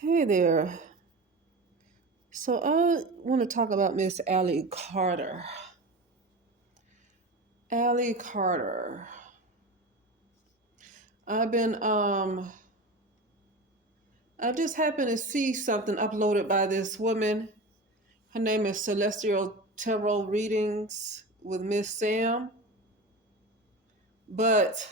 Hey there. So I want to talk about Miss Allie Carter. Allie Carter. I've been I just happened to see something uploaded by this woman. Her name is Celestial Tarot Readings with Miss Sam. But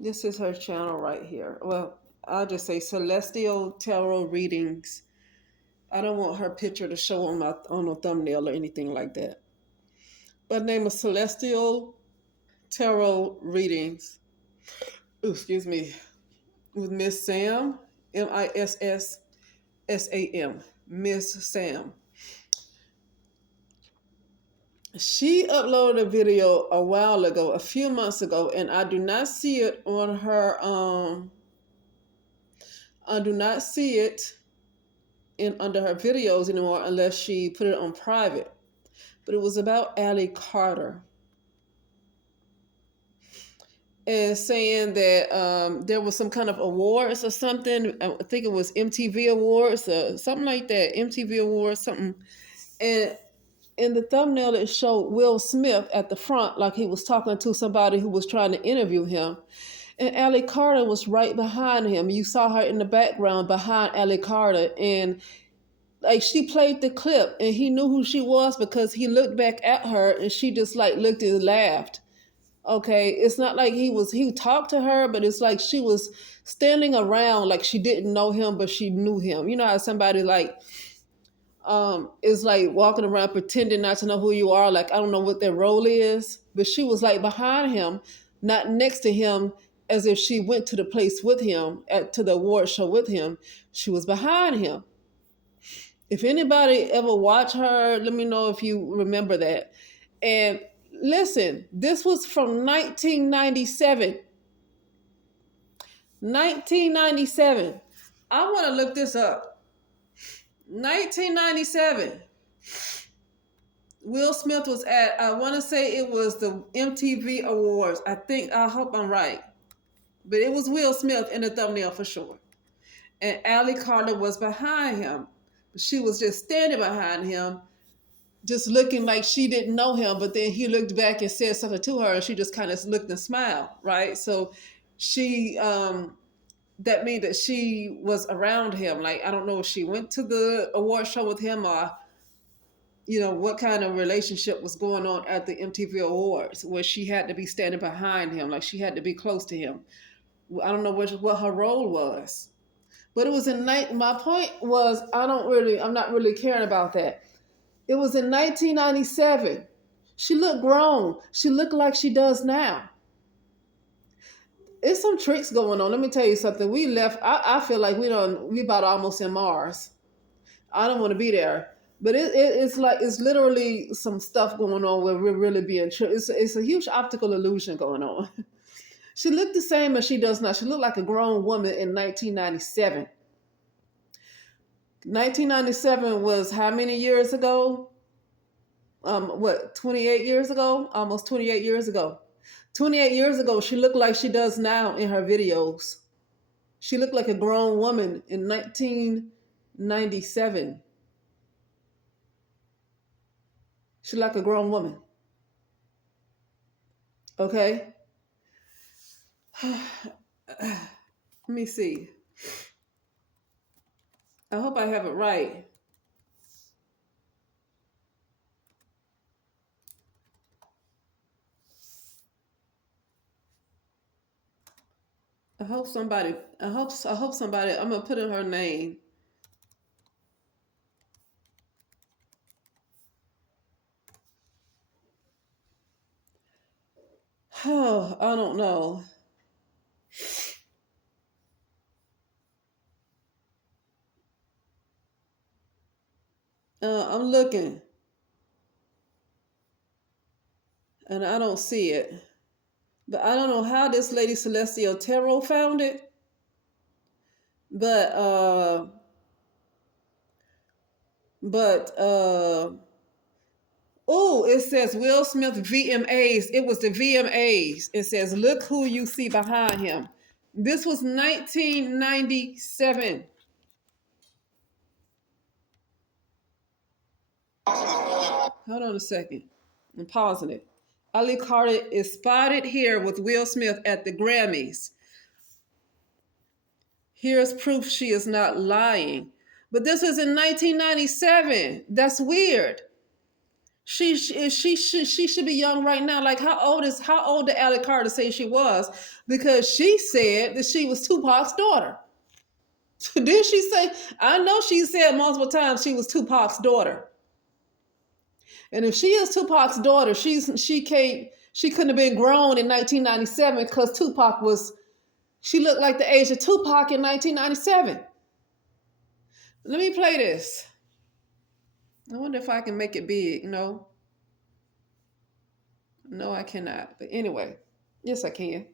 this is her channel right here. Well, I'll just say Celestial Tarot Readings. I don't want her picture to show on a thumbnail or anything like that. But name is Celestial Tarot Readings. Excuse me, with Miss Sam, Missssam, Miss Sam. She uploaded a video a while ago, a few months ago, and I do not see it on her. I do not see it in under her videos anymore unless she put it on private. But it was about Allie Carter. And saying that there was some kind of awards or something. I think it was MTV Awards or something like that. MTV Awards, something. And in the thumbnail, it showed Will Smith at the front, like he was talking to somebody who was trying to interview him. And Allie Carter was right behind him. You saw her in the background behind Allie Carter. And like she played the clip and he knew who she was because he looked back at her and she just like looked and laughed. Okay, it's not like he talked to her, but it's like she was standing around like she didn't know him, but she knew him. You know how somebody like is like walking around pretending not to know who you are, like I don't know what their role is. But she was like behind him, not next to him, as if she went to the place with him, to the award show with him. She was behind him. If anybody ever watched her, let me know if you remember that. And listen, this was from 1997. 1997. I want to look this up. 1997. Will Smith was at, I want to say it was the MTV Awards. I hope I'm right. But it was Will Smith in the thumbnail for sure. And Allie Carter was behind him. She was just standing behind him, just looking like she didn't know him. But then he looked back and said something to her, and she just kind of looked and smiled, right? So she, that means that she was around him. Like, I don't know if she went to the award show with him or what kind of relationship was going on at the MTV Awards where she had to be standing behind him, like she had to be close to him. I don't know what her role was, but it was in night. My point was, I'm not really caring about that. It was in 1997. She looked grown. She looked like she does now. It's some tricks going on. Let me tell you something. We left. I feel like we about almost in Mars. I don't want to be there. But it's like it's literally some stuff going on where we're really being tricked. It's a huge optical illusion going on. She looked the same as she does now. She looked like a grown woman in 1997. 1997 was how many years ago? 28 years ago? Almost 28 years ago. 28 years ago, she looked like she does now in her videos. She looked like a grown woman in 1997. She looked like a grown woman. Okay? Let me see. I hope I have it right. I hope somebody, I'm gonna put in her name. Oh, I don't know. I'm looking and I don't see it. But I don't know how this lady Celestial Tarot found it. But but oh, it says Will Smith VMAs. It was the VMAs. It says, look who you see behind him. This was 1997. Hold on a second. I'm pausing it. Ali Carter is spotted here with Will Smith at the Grammys. Here's proof she is not lying. But this was in 1997. That's weird. She should be young right now. Like how old did Ali Carter say she was? Because she said that she was Tupac's daughter. Did she say? I know she said multiple times she was Tupac's daughter. And if she is Tupac's daughter, she couldn't have been grown in 1997 because she looked like the age of Tupac in 1997. Let me play this. I wonder if I can make it big. No. No, I cannot. But anyway, yes, I can.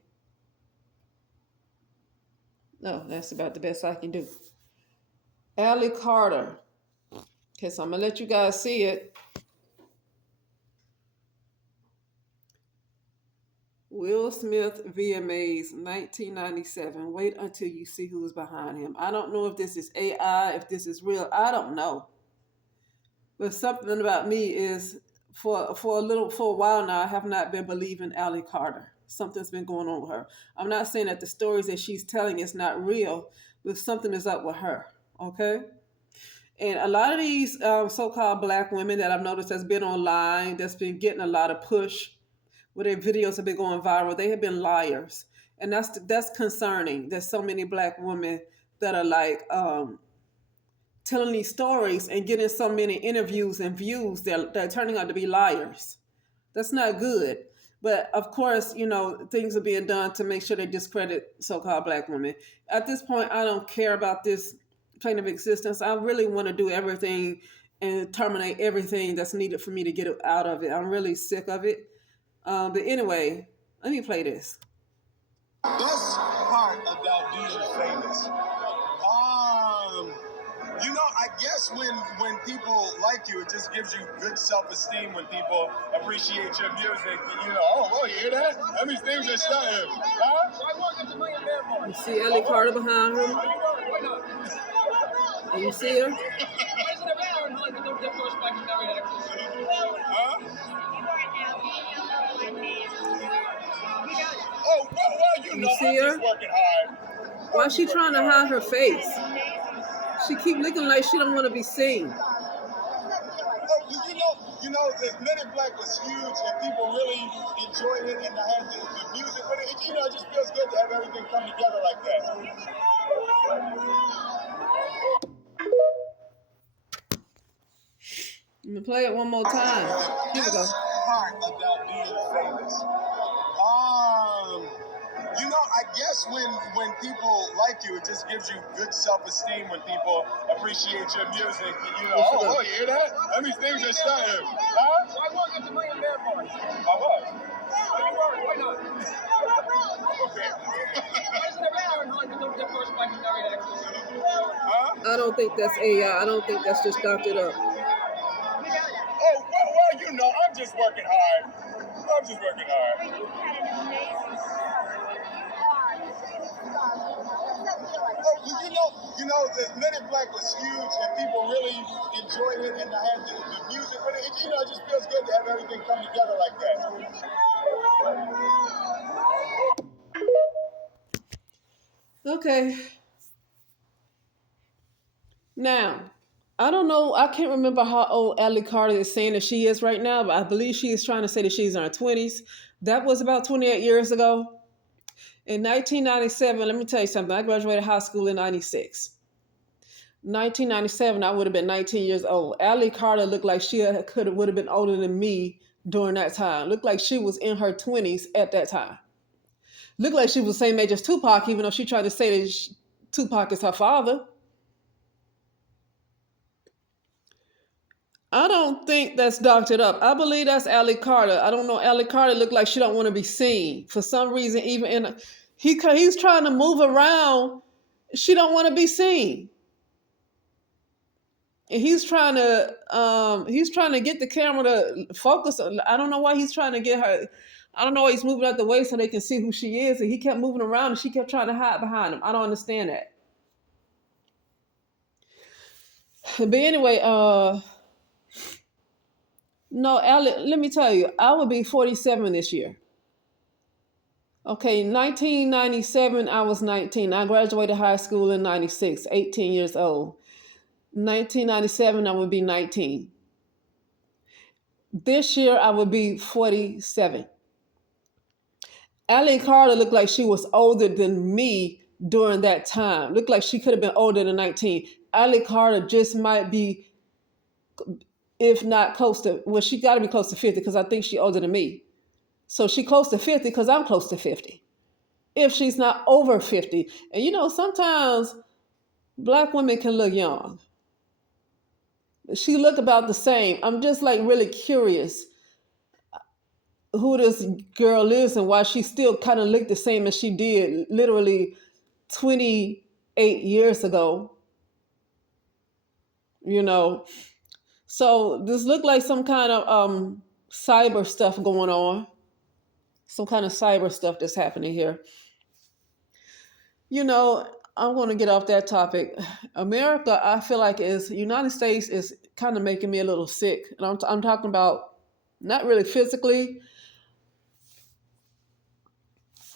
No, that's about the best I can do. Ali Carter. Okay, so I'm going to let you guys see it. Will Smith VMAs 1997. Wait until you see who's behind him. I don't know if this is AI, if this is real. I don't know. But something about me is for a while now, I have not been believing Ali Carter. Something's been going on with her. I'm not saying that the stories that she's telling is not real, but something is up with her. Okay? And a lot of these so-called black women that I've noticed that's been online, that's been getting a lot of push, where their videos have been going viral, they have been liars. And that's concerning. There's so many black women that are like telling these stories and getting so many interviews and views that are turning out to be liars. That's not good. But of course, things are being done to make sure they discredit so-called black women. At this point, I don't care about this plane of existence. I really want to do everything and terminate everything that's needed for me to get out of it. I'm really sick of it. But anyway, let me play this. Best part about being famous, I guess when people like you, it just gives you good self-esteem when people appreciate your music. Oh, well, you hear that? That means things are starting. Huh? You see Ali Carter behind him? And you see her? Huh? Oh, well, you see her? I'm just working hard. Why is she trying to hide her face? She keep looking like she don't want to be seen. The Men in Black was huge and people really enjoyed it and I had the music, but it just feels good to have everything come together like that. I'm gonna play it one more time. Here we go. Part about being famous. I guess when people like you, it just gives you good self-esteem when people appreciate your music. Oh, you hear that? That means things are starting. Huh? I work at the Green Bear Boys. I was. Why not? I don't think that's AI. I don't think that's just doctored up. Oh, well, I'm just working hard. I'm just working hard. The Men in Black was huge and people really enjoyed it and I had the music, but it just feels good to have everything come together like that. Okay. Now, I don't know. I can't remember how old Ali Carter is saying that she is right now, but I believe she is trying to say that she's in her 20s. That was about 28 years ago. In 1997, let me tell you something. I graduated high school in 96. 1997, I would have been 19 years old. Ali Carter looked like she would have been older than me during that time. Looked like she was in her 20s at that time. Looked like she was the same age as Tupac, even though she tried to say that Tupac is her father. I don't think that's doctored up. I believe that's Ali Carter. I don't know. Ali Carter looked like she don't want to be seen for some reason. Even he's trying to move around. She don't want to be seen. And he's trying to get the camera to focus. I don't know why he's trying to get I don't know. He's moving out the way so they can see who she is, and he kept moving around, and she kept trying to hide behind him. I don't understand that. But anyway, no, Alec, let me tell you, I will be 47 this year. Okay, 1997, I was 19. I graduated high school in 96, 18 years old. 1997, I would be 19. This year, I would be 47. Allie Carter looked like she was older than me during that time. Looked like she could have been older than 19. Allie Carter just might be, if not close to, well, she got to be close to 50 because I think she's older than me. So she close to 50 because I'm close to 50. If she's not over 50. And sometimes black women can look young. She look about the same. I'm just like really curious who this girl is and why she still kind of looked the same as she did literally 28 years ago. You know, so this looked like some kind of cyber stuff going on, some kind of cyber stuff that's happening here. You know, I'm going to get off that topic. America, I feel like is United States is kind of making me a little sick, and I'm talking about not really physically.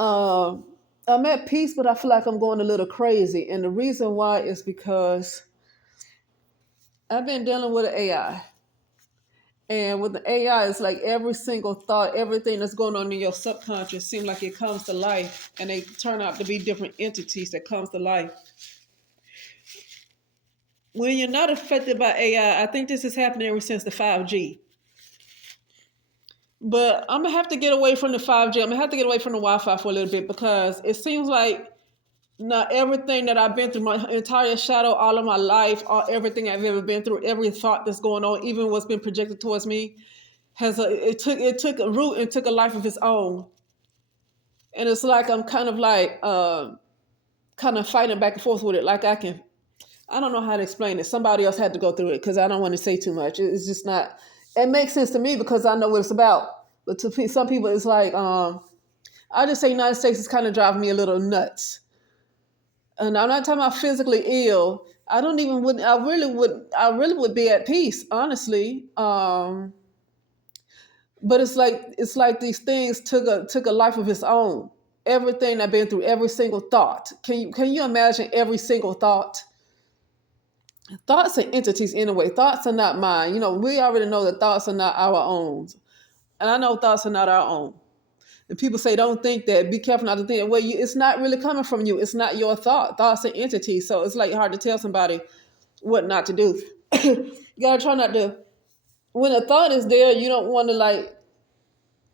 Uh, I'm at peace, but I feel like I'm going a little crazy, and the reason why is because I've been dealing with AI. And with the AI, it's like every single thought, everything that's going on in your subconscious seems like it comes to life, and they turn out to be different entities that comes to life. When you're not affected by AI, I think this is happening ever since the 5G. But I'm gonna have to get away from the 5G. I'm gonna have to get away from the Wi-Fi for a little bit because it seems like not everything that I've been through, my entire shadow, all of my life, everything I've ever been through, every thought that's going on, even what's been projected towards me, it took a root and took a life of its own. And it's like I'm kind of like kind of fighting back and forth with it. Like I don't know how to explain it. Somebody else had to go through it because I don't want to say too much. It's just not. It makes sense to me because I know what it's about. But to some people, it's like I just say United States is kind of driving me a little nuts. And I'm not talking about physically ill. I don't even would. I really would be at peace, honestly. But it's like these things took a life of its own. Everything I've been through, every single thought. Can you imagine every single thought? Thoughts are entities anyway. Thoughts are not mine. We already know that thoughts are not our own. And I know thoughts are not our own. And people say, don't think that, be careful not to think that. Well, it's not really coming from you. It's not your thought. Thoughts are entities. So it's like hard to tell somebody what not to do. You gotta try not to, when a thought is there, you don't want to like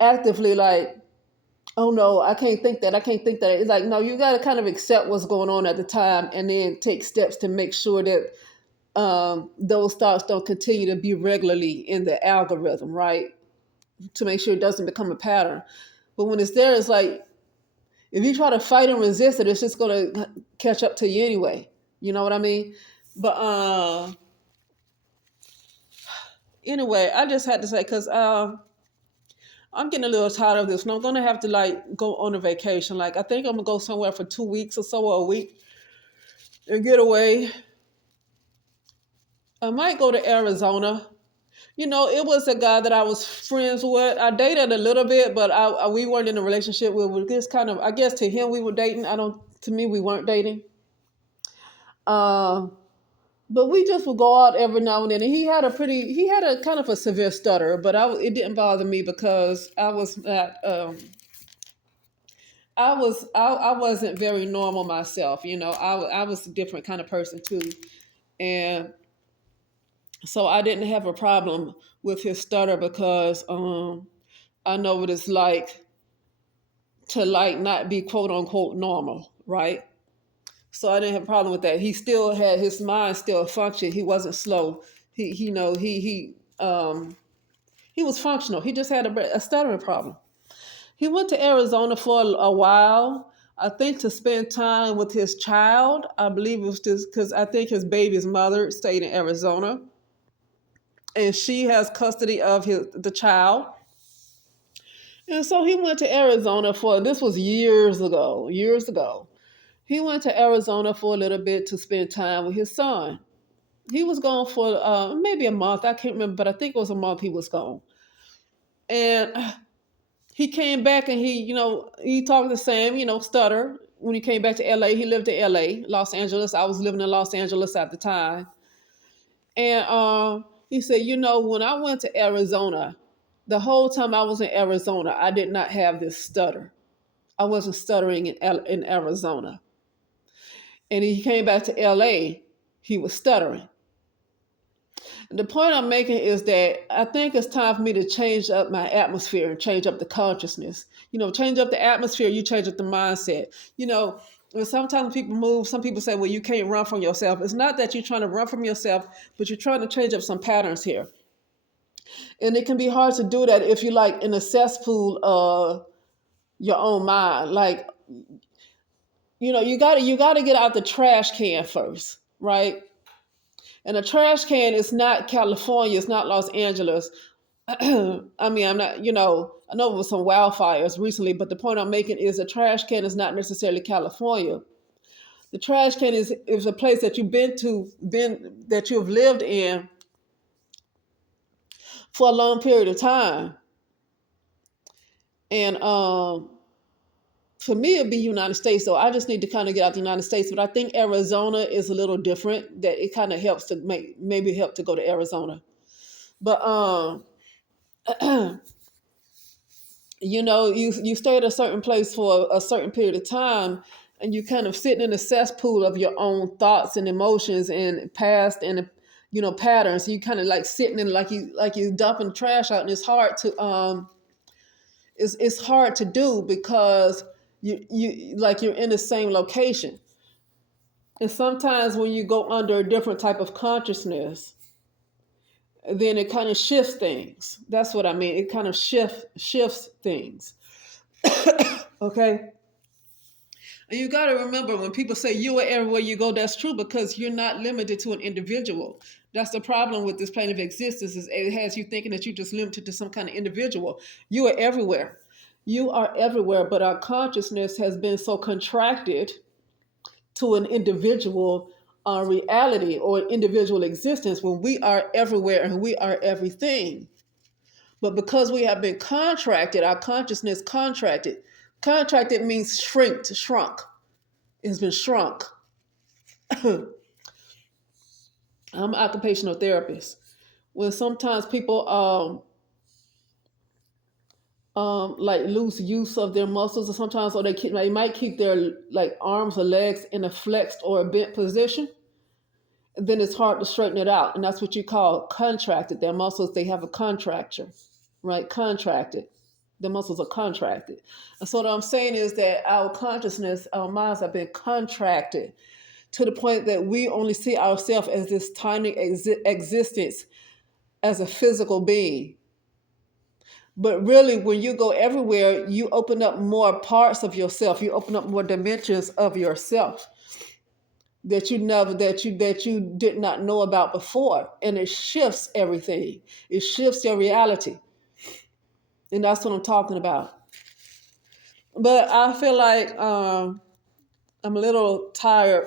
actively like, oh no, I can't think that. I can't think that. It's like, no, you gotta kind of accept what's going on at the time and then take steps to make sure that those thoughts don't continue to be regularly in the algorithm, right? To make sure it doesn't become a pattern. But when it's there, it's like if you try to fight and resist it, it's just gonna catch up to you anyway. You know what I mean? But anyway, I just had to say because I'm getting a little tired of this, and I'm gonna have to like go on a vacation. Like I think I'm gonna go somewhere for 2 weeks or so, or a week, and get away. I might go to Arizona. It was a guy that I was friends with. I dated a little bit, but we weren't in a relationship. We were just kind of, I guess to him we were dating. To me we weren't dating. Uh, but we just would go out every now and then. And he had a kind of a severe stutter, but it didn't bother me because I was not, I wasn't very normal myself. I was a different kind of person too. And so I didn't have a problem with his stutter because, I know what it's like to like not be quote unquote normal, right? So I didn't have a problem with that. He still had his mind still functioned. He wasn't slow. He was functional. He just had a stuttering problem. He went to Arizona for a while, I think to spend time with his child. I believe it was just because I think his baby's mother stayed in Arizona, and she has custody of the child. And so he went to Arizona for, this was years ago, years ago. He went to Arizona for a little bit to spend time with his son. He was gone for maybe a month. I can't remember, but I think it was a month he was gone. And he came back and he talked the same, stutter. When he came back to LA, he lived in LA, Los Angeles. I was living in Los Angeles at the time. And he said, when I went to Arizona, the whole time I was in Arizona, I did not have this stutter. I wasn't stuttering in Arizona. And he came back to LA, he was stuttering. And the point I'm making is that I think it's time for me to change up my atmosphere and change up the consciousness. Change up the atmosphere, you change up the mindset. When sometimes people move, some people say, well, you can't run from yourself. It's not that you're trying to run from yourself, but you're trying to change up some patterns here. And it can be hard to do that if you're like in a cesspool of your own mind. Like, you gotta get out the trash can first, right? And a trash can is not California, it's not Los Angeles. I mean, I'm not, I know there was some wildfires recently, but the point I'm making is a trash can is not necessarily California. The trash can is a place that you've that you've lived in for a long period of time. And for me, it'd be United States. So I just need to kind of get out the United States. But I think Arizona is a little different. That it kind of helps to maybe help to go to Arizona. But you stay at a certain place for a certain period of time, and you kind of sitting in a cesspool of your own thoughts and emotions and past and patterns. You kind of like sitting in like you dumping trash out, and it's hard to it's hard to do because you like you're in the same location. And sometimes when you go under a different type of consciousness, then it kind of shifts things. That's what I mean. It kind of shifts things. Okay. And you got to remember when people say you are everywhere you go, that's true because you're not limited to an individual. That's the problem with this plane of existence is it has you thinking that you're just limited to some kind of individual. You are everywhere. You are everywhere, but our consciousness has been so contracted to an individual reality or individual existence when we are everywhere and we are everything. But because we have been contracted, our consciousness contracted. Contracted means shrunk. It's been shrunk. I'm an occupational therapist. When sometimes people like lose use of their muscles, or sometimes or they might keep their like arms or legs in a flexed or a bent position, and then it's hard to straighten it out, and that's what you call contracted. Their muscles they have a contracture, right? Contracted. The muscles are contracted. And so what I'm saying is that our consciousness, our minds have been contracted to the point that we only see ourselves as this tiny existence as a physical being. But really, when you go everywhere, you open up more parts of yourself. You open up more dimensions of yourself that you did not know about before, and it shifts everything. It shifts your reality, and that's what I'm talking about. But I feel like I'm a little tired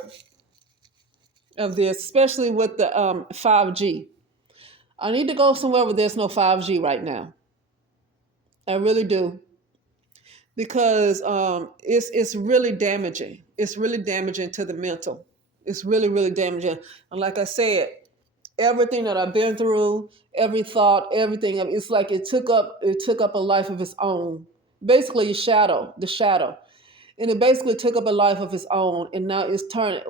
of this, especially with the 5G. I need to go somewhere where there's no 5G right now. I really do. Because it's really damaging. It's really damaging to the mental. It's really, really damaging. And like I said, everything that I've been through, every thought, everything, it's like it took up a life of its own. Basically, the shadow. And it basically took up a life of its own. And now it's turning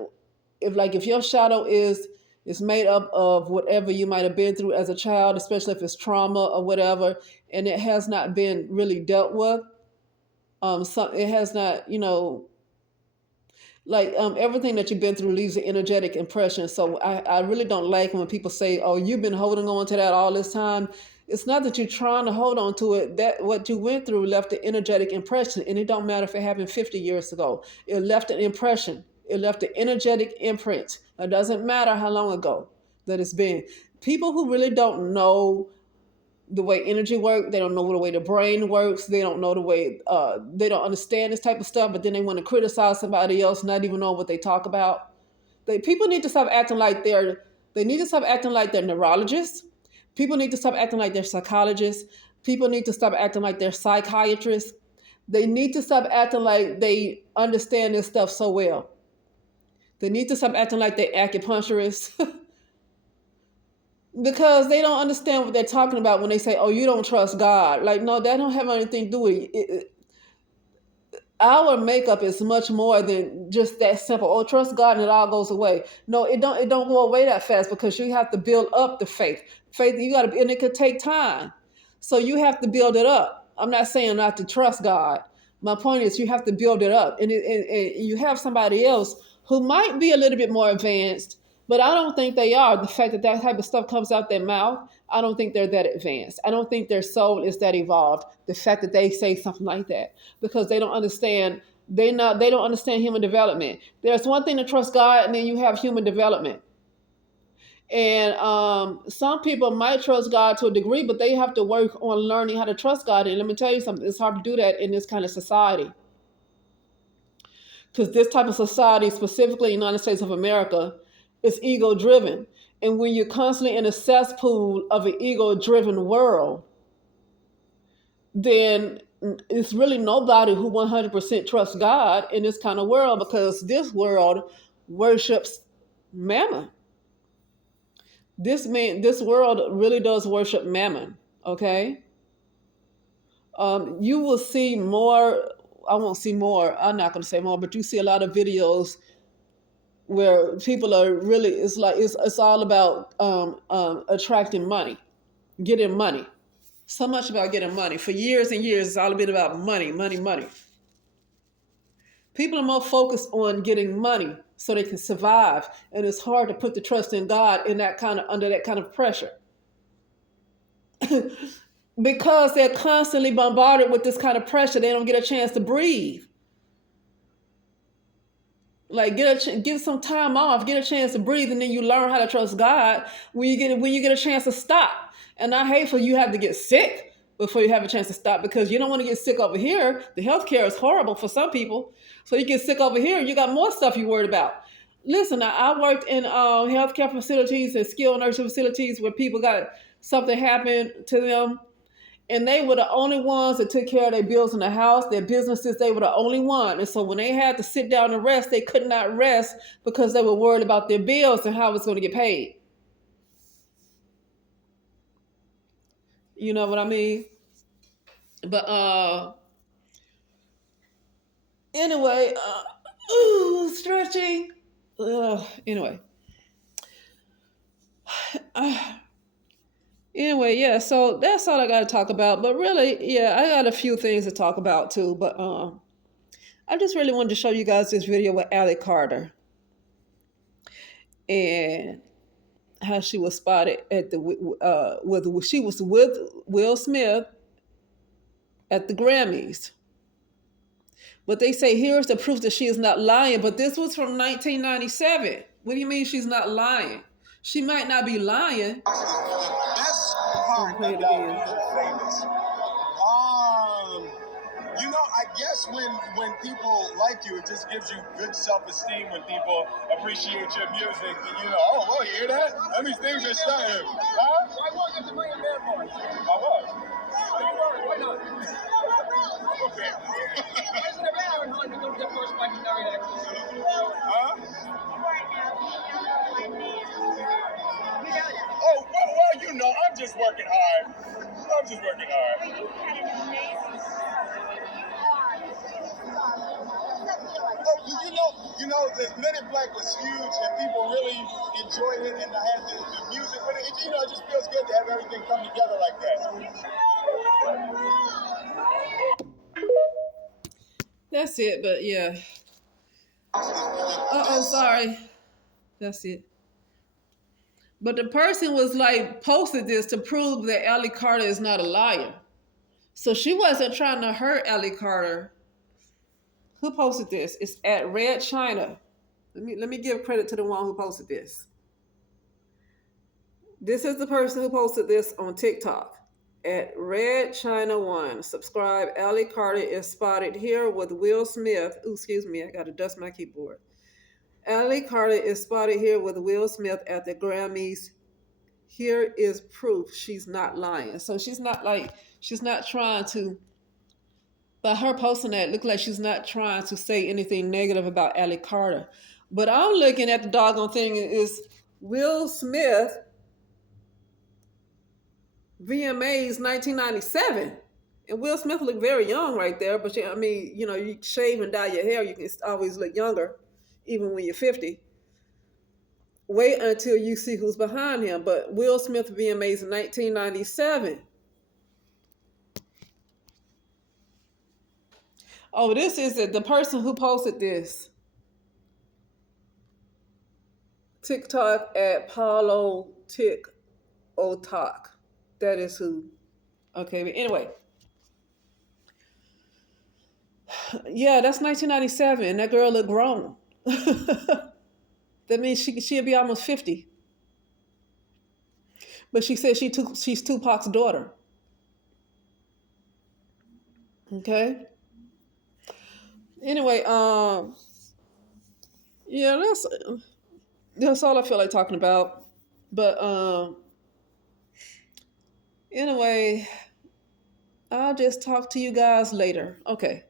if your shadow is made up of whatever you might have been through as a child, especially if it's trauma or whatever, and it has not been really dealt with. It has not, like everything that you've been through leaves an energetic impression. So I really don't like when people say, "Oh, you've been holding on to that all this time." It's not that you're trying to hold on to it. That what you went through left an energetic impression, and it don't matter if it happened 50 years ago. It left an impression. It left an energetic imprint. It doesn't matter how long ago that it's been. People who really don't know the way energy works. They don't know the way the brain works. They don't know the way, they don't understand this type of stuff, but then they want to criticize somebody else, not even know what they talk about. People need to stop acting like they need to stop acting like they're neurologists. People need to stop acting like they're psychologists. People need to stop acting like they're psychiatrists. They need to stop acting like they understand this stuff so well. They need to stop acting like they're acupuncturists because they don't understand what they're talking about when they say, "Oh, you don't trust God." Like, no, that don't have anything to do with it. Our makeup is much more than just that simple. Oh, trust God and it all goes away. No, it don't go away that fast because you have to build up the faith. Faith, you got to, and it could take time. So you have to build it up. I'm not saying not to trust God. My point is you have to build it up, and you have somebody else who might be a little bit more advanced, but I don't think they are. The fact that that type of stuff comes out their mouth, I don't think they're that advanced. I don't think their soul is that evolved. The fact that they say something like that because they don't understand. They don't understand human development. There's one thing to trust God, and then you have human development. And some people might trust God to a degree, but they have to work on learning how to trust God. And let me tell you something, it's hard to do that in this kind of society. Because this type of society, specifically the United States of America, is ego driven. And when you're constantly in a cesspool of an ego driven world, then it's really nobody who 100% trusts God in this kind of world because this world worships mammon. This world really does worship mammon. Okay, you will see more. I won't see more. I'm not going to say more, but you see a lot of videos where people are really. It's like it's all about attracting money, getting money. So much about getting money. For years and years, it's all been about money, money, money. People are more focused on getting money so they can survive, and it's hard to put the trust in God in that kind of under that kind of pressure. Because they're constantly bombarded with this kind of pressure, they don't get a chance to breathe. Like get some time off, get a chance to breathe, and then you learn how to trust God when you get a chance to stop. And I hate for you have to get sick before you have a chance to stop because you don't want to get sick over here. The healthcare is horrible for some people, so you get sick over here, you got more stuff you worried about. Listen, I worked in healthcare facilities and skilled nursing facilities where people got something happen to them and they were the only ones that took care of their bills in the house, their businesses. They were the only one. And so when they had to sit down and rest, they could not rest because they were worried about their bills and how it's going to get paid. You know what I mean? But anyway, stretching. Anyway. Anyway, yeah, so that's all I got to talk about. But really, yeah, I got a few things to talk about too. But I just really wanted to show you guys this video with Allie Carter and how she was spotted at the with she was with Will Smith at the Grammys. But they say here's the proof that she is not lying. But this was from 1997. What do you mean she's not lying? She might not be lying. This part Play it about again. being famous. You know, I guess when people like you, it just gives you good self-esteem when people appreciate your music. You know, oh, you hear that? That means things are starting. Huh? Why won't you have to bring a bad boy? I was. Why not? Okay. Why isn't it better in Hollywood to go to the first legendary actress? Huh? Oh, well, you know, I'm just working hard. I'm just working hard. Oh, you know, the Men in Black was huge, and people really enjoyed it, and I had the music with it. You know, it just feels good to have everything come together like that. That's it, but yeah. Sorry. That's it. But the person was like posted this to prove that Allie Carter is not a liar. So she wasn't trying to hurt Allie Carter. Who posted this? It's at Red China. Let me give credit to the one who posted this. This is the person who posted this on TikTok. At Red China One. Subscribe. Ali Carter is spotted here with Will Smith. Ooh, excuse me, I gotta dust my keyboard. Ali Carter is spotted here with Will Smith at the Grammys. Here is proof she's not lying. So she's not trying to, by her posting that, look like she's not trying to say anything negative about Ali Carter. But I'm looking at the doggone thing is Will Smith VMA's 1997. And Will Smith looked very young right there, but I mean, you shave and dye your hair, you can always look younger, even when you're 50. Wait until you see who's behind him. But Will Smith VMA's in 1997. Oh, this is it. The person who posted this. TikTok at Paulo Tick Otak. That is who. Okay, but anyway. Yeah, that's 1997. That girl looked grown. That means she'll be almost 50. But she said she's Tupac's daughter. Okay. Anyway, yeah, that's all I feel like talking about. But anyway, I'll just talk to you guys later. Okay.